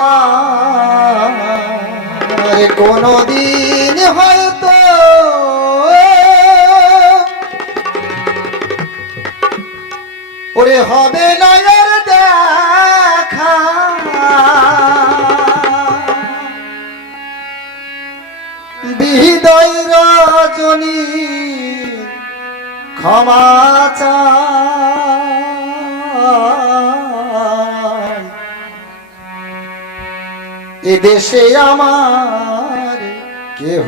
আর কোনদিন হয়তো ওরে হবে না আর দেখা, বিহৃদয় রজনী ক্ষমা চাই। এ দেশে আমার কেহ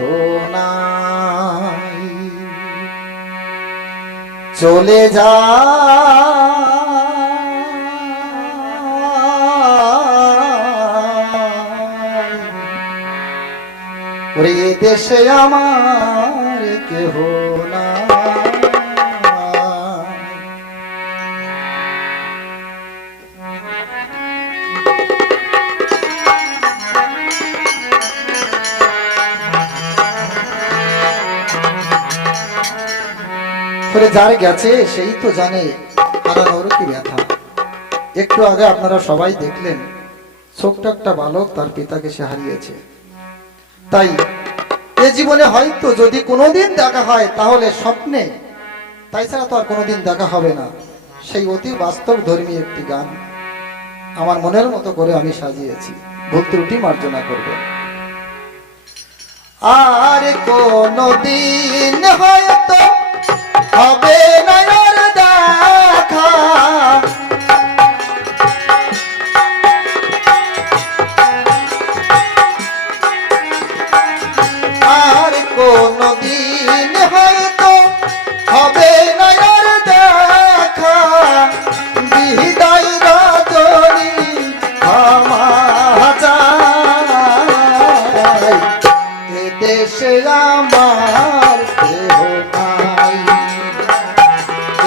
নাই, চলে যা ওরে এ দেশে আমার কেহ নাই। যার গেছে সেই তো জানে হারানোর কি ব্যথা। একটু আগে আপনারা সবাই দেখলেন ছোট্ট একটা বালক তার পিতাকে সে হারিয়েছে। তাই এ জীবনে হয়তো যদি কোনোদিন দেখা হয় তাহলে স্বপ্নে, তাই ছাড়া তো আর কোনোদিন দেখা হবে না। সেই অতি বাস্তব ধর্মী একটি গান আমার মনের মতো করে আমি সাজিয়েছি, ভুল ত্রুটি মার্জনা করবেন। আর কোনোদিন হয়তো হবে না আর দেখা, আর কোনদিন হয়তো হবে না আর দেখা, বিহৃদয় রজনী ক্ষমা চাই। এ দেশে আমার কেহ নাই,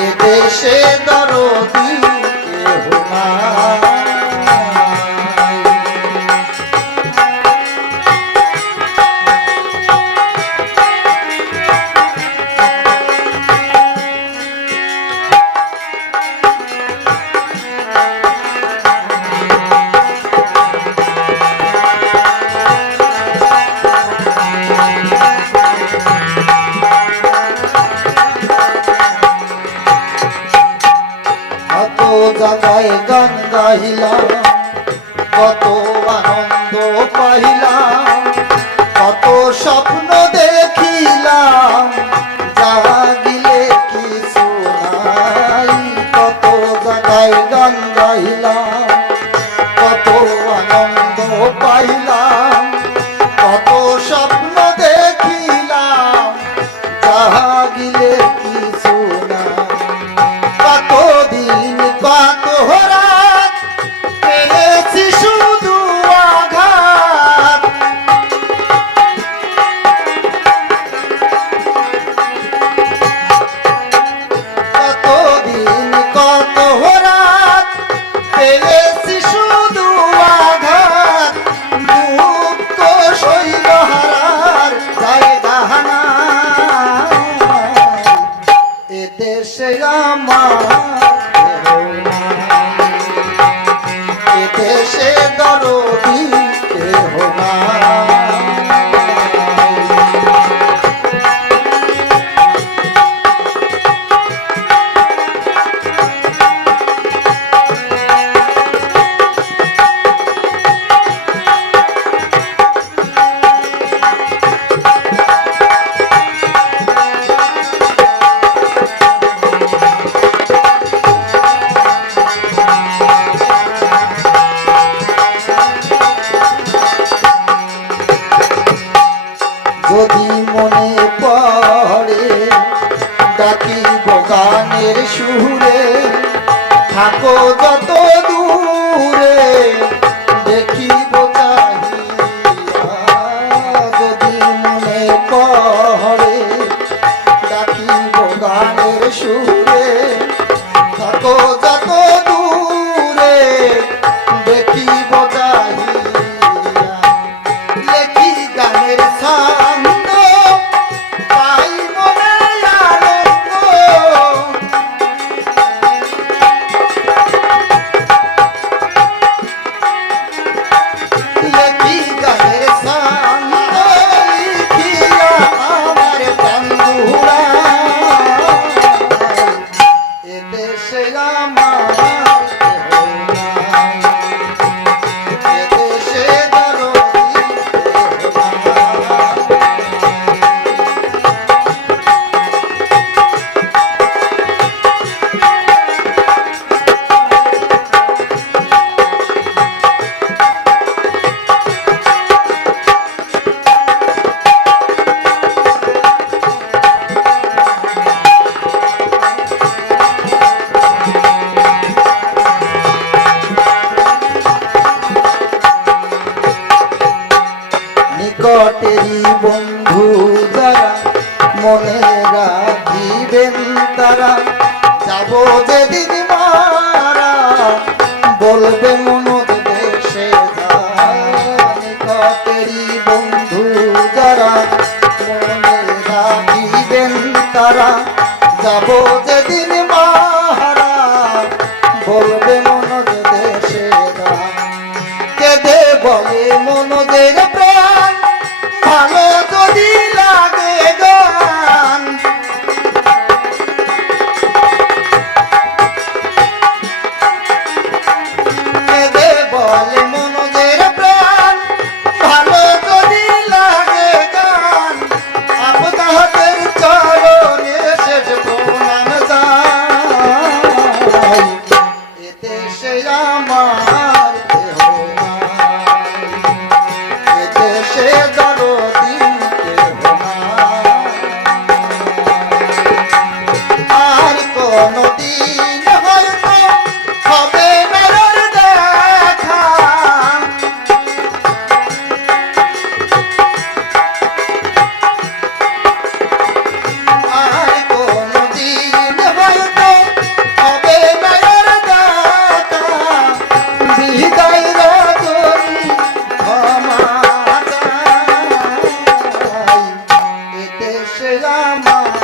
এ দেশে দরদি কেহ নাই। জাগায় গান গাইলাম, কত আনন্দ পাইলাম, কত স্বপ্ন দেখিলাম, জাগিলে কিছু নাই। কত জাগায় গান গাইলাম, কত আনন্দ পাইলাম, কত স্বপ্ন দেখিলাম, জাগিলে কিছু নাই। কতদিন কত রাত পেয়েছি শুধু আঘাত, কতদিন কত রাত পেয়েছি শুধু আঘাত, দুঃখ শৈল হারার জায়গা নাই। এ দেশে আমার দেশে দরদি কেহ নাই। যদি মনে পড়ে ডাকিব গানের সুরে, থাকো যত দূরে দেখিব চাহিয়া। যদি মনে পড়ে ডাকিব গানের সুরে, থাকো যত দূরে দেখিব চাহিয়া। লেখি গানের ছন্দ পাই মনে আনন্দ, বলে মনোজ দেশে গান, কেঁদে বলে মনোজের প্রাণ, ভালো যদি লাগে গান। কেঁদে বলে মনোজের প্রাণ, ভালো যদি লাগে গান। আপনাদের চরণে শেষ প্রণাম জানাই, এদেশে আমার দেহ নাই, এদেশে দরদি কেহ নাই। আর কোনদিন হয়তো হবে না ওর দেখা, আর কোনদিন হয়তো হবে না ওর দেখা। বিদায় রজনী ক্ষমা চাই, এদেশে আমার